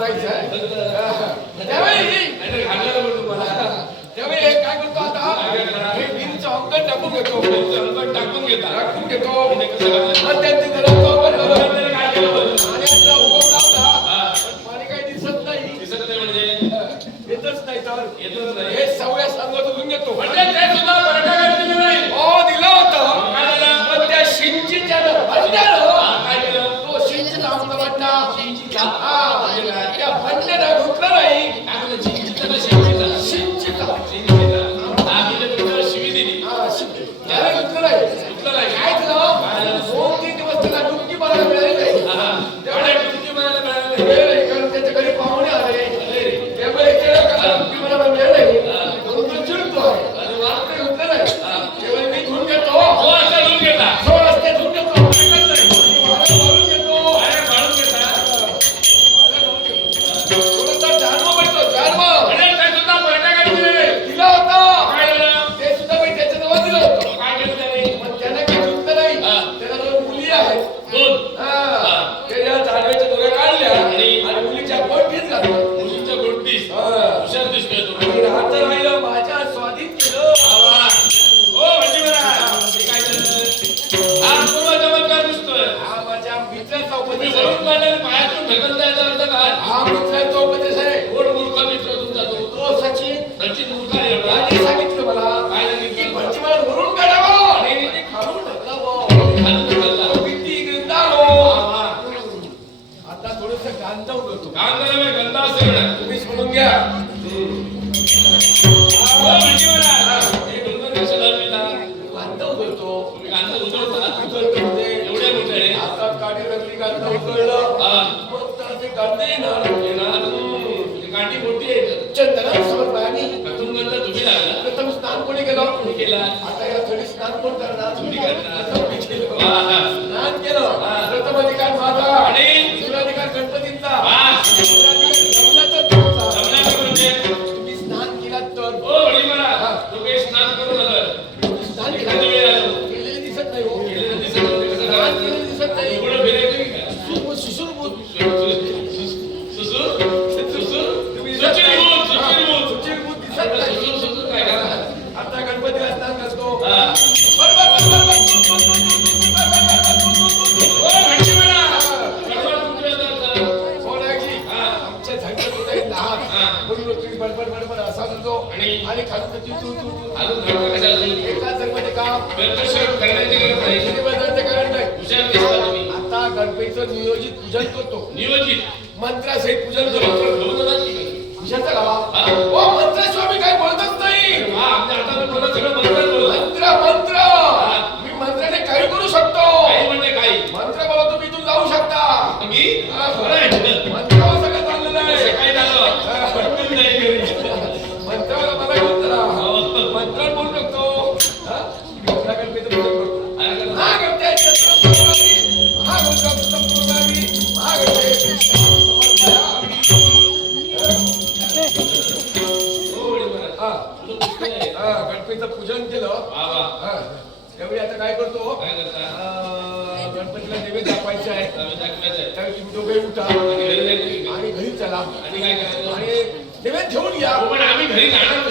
লাগাইছে गाठी मोठी आहे चंद्रासोबत पाणी प्रथम स्नान कोणी केलं? कोणी केला आता या थोडी स्नान कोण करणार तुम्ही करणार स्नान केलं प्रथम आणि पूजन करतो नियोजित. मंत्रासहित पूजन करतो. विषयाचा गावा ओ मंत्र स्वामी काय बोलतच नाही. मंत्र मंत्र. मी मंत्राने काही करू शकतो. मंत्र बाबा तुम्ही इथून जाऊ शकता. मी? कमी दाखवायचं आहे. त्यावेळी तुम्ही दोघे उठा. आणि घरी चला. आणि घेऊन या. आम्ही घरी जाणार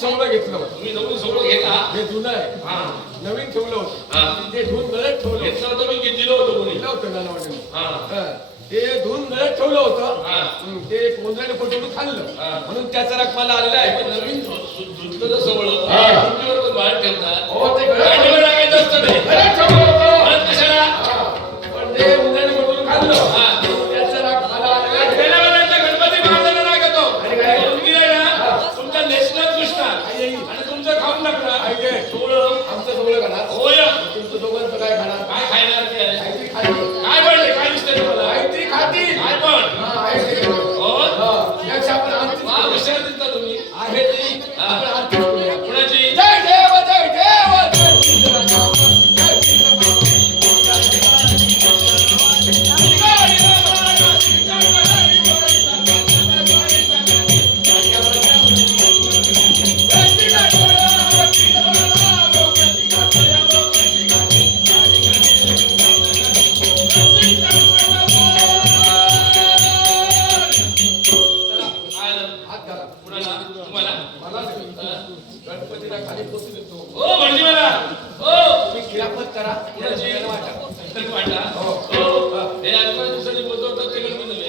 सगळं घेतलं तुम्ही नवीन सगळं घेता? हे जुनं आहे. नवीन ठेवलं होतं. ते धुन गळत ठेवलं घेतलं होतं मी दिलं होतं दिलं होतं गाणं वाटेल ते धुवून गळत ठेवलं होतं. ते कोंजऱ्याने पटवून खाल्लं. म्हणून त्याचा राग मला आलेला आहे. पण नवीन धुतलं सवळ बाहेर ठेवतात. हो ते गळत ठेवलं. तुमचं दोघांचं काय खाणार? काय खातील काय खातील काय पण?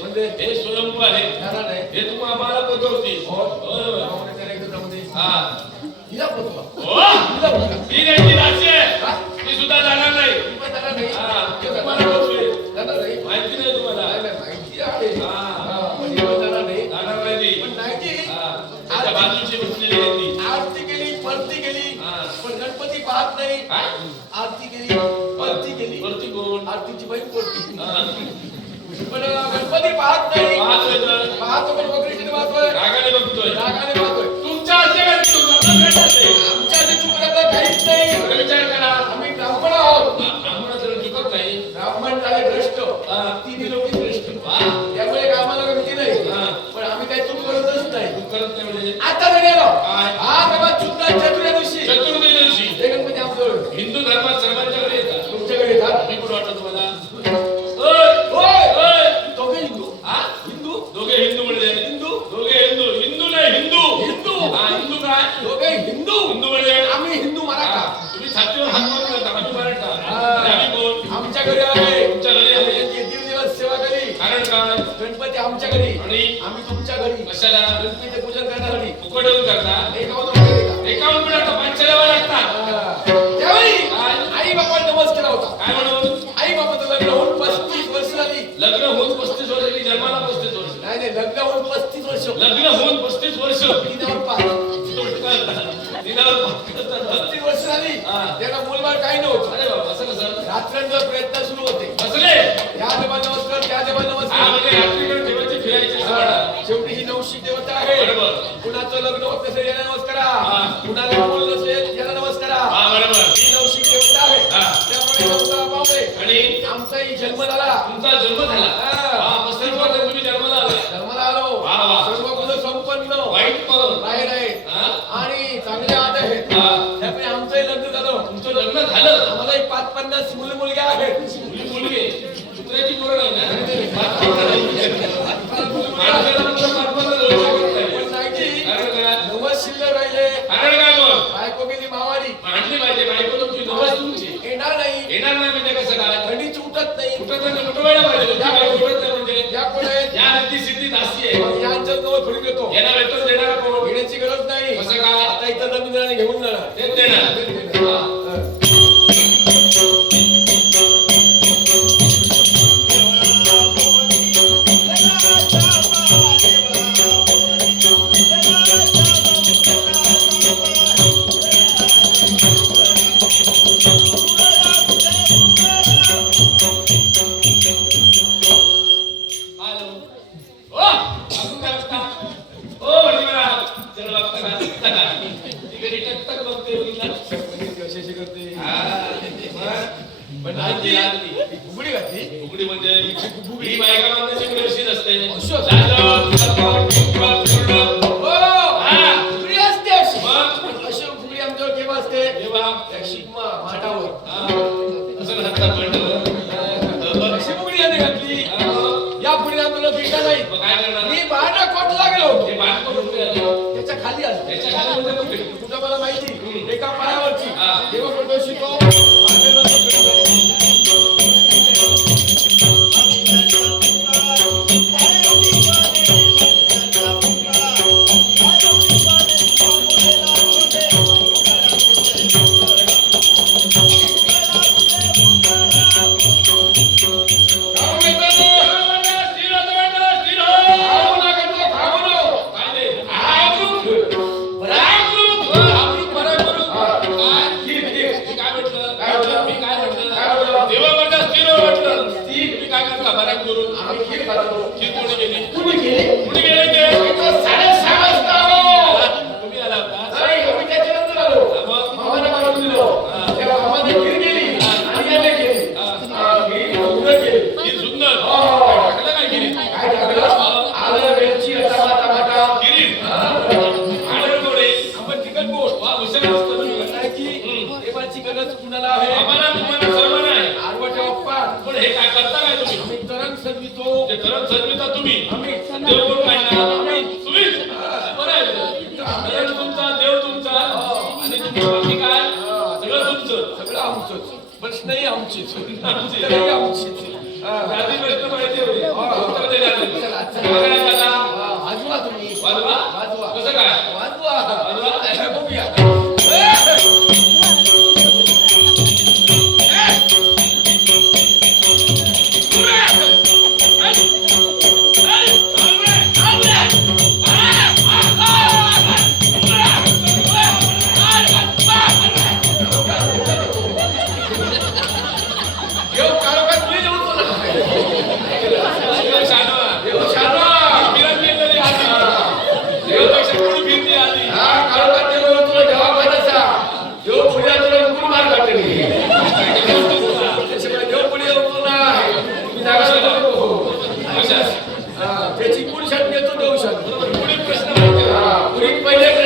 म्हणजे? हे. स्वयंभू आहे जाणार नाही हे तुम्ही आम्हाला पोचवतील हो. हो. हा. हिला. दिवस सेवा कारण काय गणपती आमच्या घरी आणि? आम्ही तुमच्या घरी. कशाला? गणपतीचे पूजन करण्यासाठी. फुकट करता एकावन्न रुपये देता. एकावन्न मिनिट पाचशे द्यावा लागतात. त्यावेळी काय? आई बाबा नमस केला होता. काय म्हणून? आई बाबाचं लग्न होऊन पस्तीस वर्ष झाली. लग्न होऊन पस्तीस वर्ष की जन्माला पस्तीस वर्ष. नाही नाही लग्न होऊन पस्तीस वर्ष. लग्न होऊन पस्तीस वर्ष. दिनावर पस्तीस वर्ष झाली. त्याला मुलबाळ काही नव्हतं. अरे बाबा असं कसं रात्रंदिवस प्रयत्न सुरू होते. बसले. या देवा नमस्कार त्या देवा नमस्कार म्हणजे फिरायची हा. शेवटी ही नवशी देवता आहे. कुणाचं लग्न होत नसेल याला नमस्कारा. कुणाला मूल नसेल याला नमस्कारा हा नवशी देवता आहे. त्यामुळे आणि आमचाही जन्म झाला. तुमचा जन्म झाला हा. हा पस्तीस वर्ष तुम्ही जन्माला आला जन्माला आलो वा, वा. सर्व गुण संपन्न वाईट पण बाहेर आहेत हा? आणि चांगले आत आहेत हा. त्यामुळे आमचंही लग्न झालं तुमचं लग्न झालं आम्हाला एक पाच पन्नास मुलं मुलगे आहेत मुली मुलगी कुत्र्याची पोरं नाही ना माणसाला मुलं माणसाला लोळच्या करत नाही. पण नाही की कारण काय नवस शिल्लक राहिले कारण काय मग बायको गेली मावारी आणली पाहिजे बायको तुमची नवस तुमची येणार नाही येणार नाही म्हणजे कसं काय थंडीच उठत नाही कुठं तर कुठं वेळा पाहिजे तुमची बायको कुठं तर म्हणजे या नदी सिद्धी दासी आहे. यांच्यात नवस थोडी देतो. यांना वेतन देणार कोण? घेण्याची गरज नाही. कसं काय? आता इथं जमीन घेऊन जाणार. तेच देणार. पण घातली. फुगडी म्हणजे ही बायका माणसाची हो, आमच्यावर केव्हा असते? केव्हा? शिगमा माठावर. असं घातला पण अशी फुगडी आधी घातली. या पुढे आम्हाला भेटा नाही. काय करणार? मी बाहेर कोट लागलो. त्याच्याखाली असते त्याच्याखाली Não, Tito. त्याची मूळ शब्द तो देऊ शकतो पुढील प्रश्न पुढील पहिले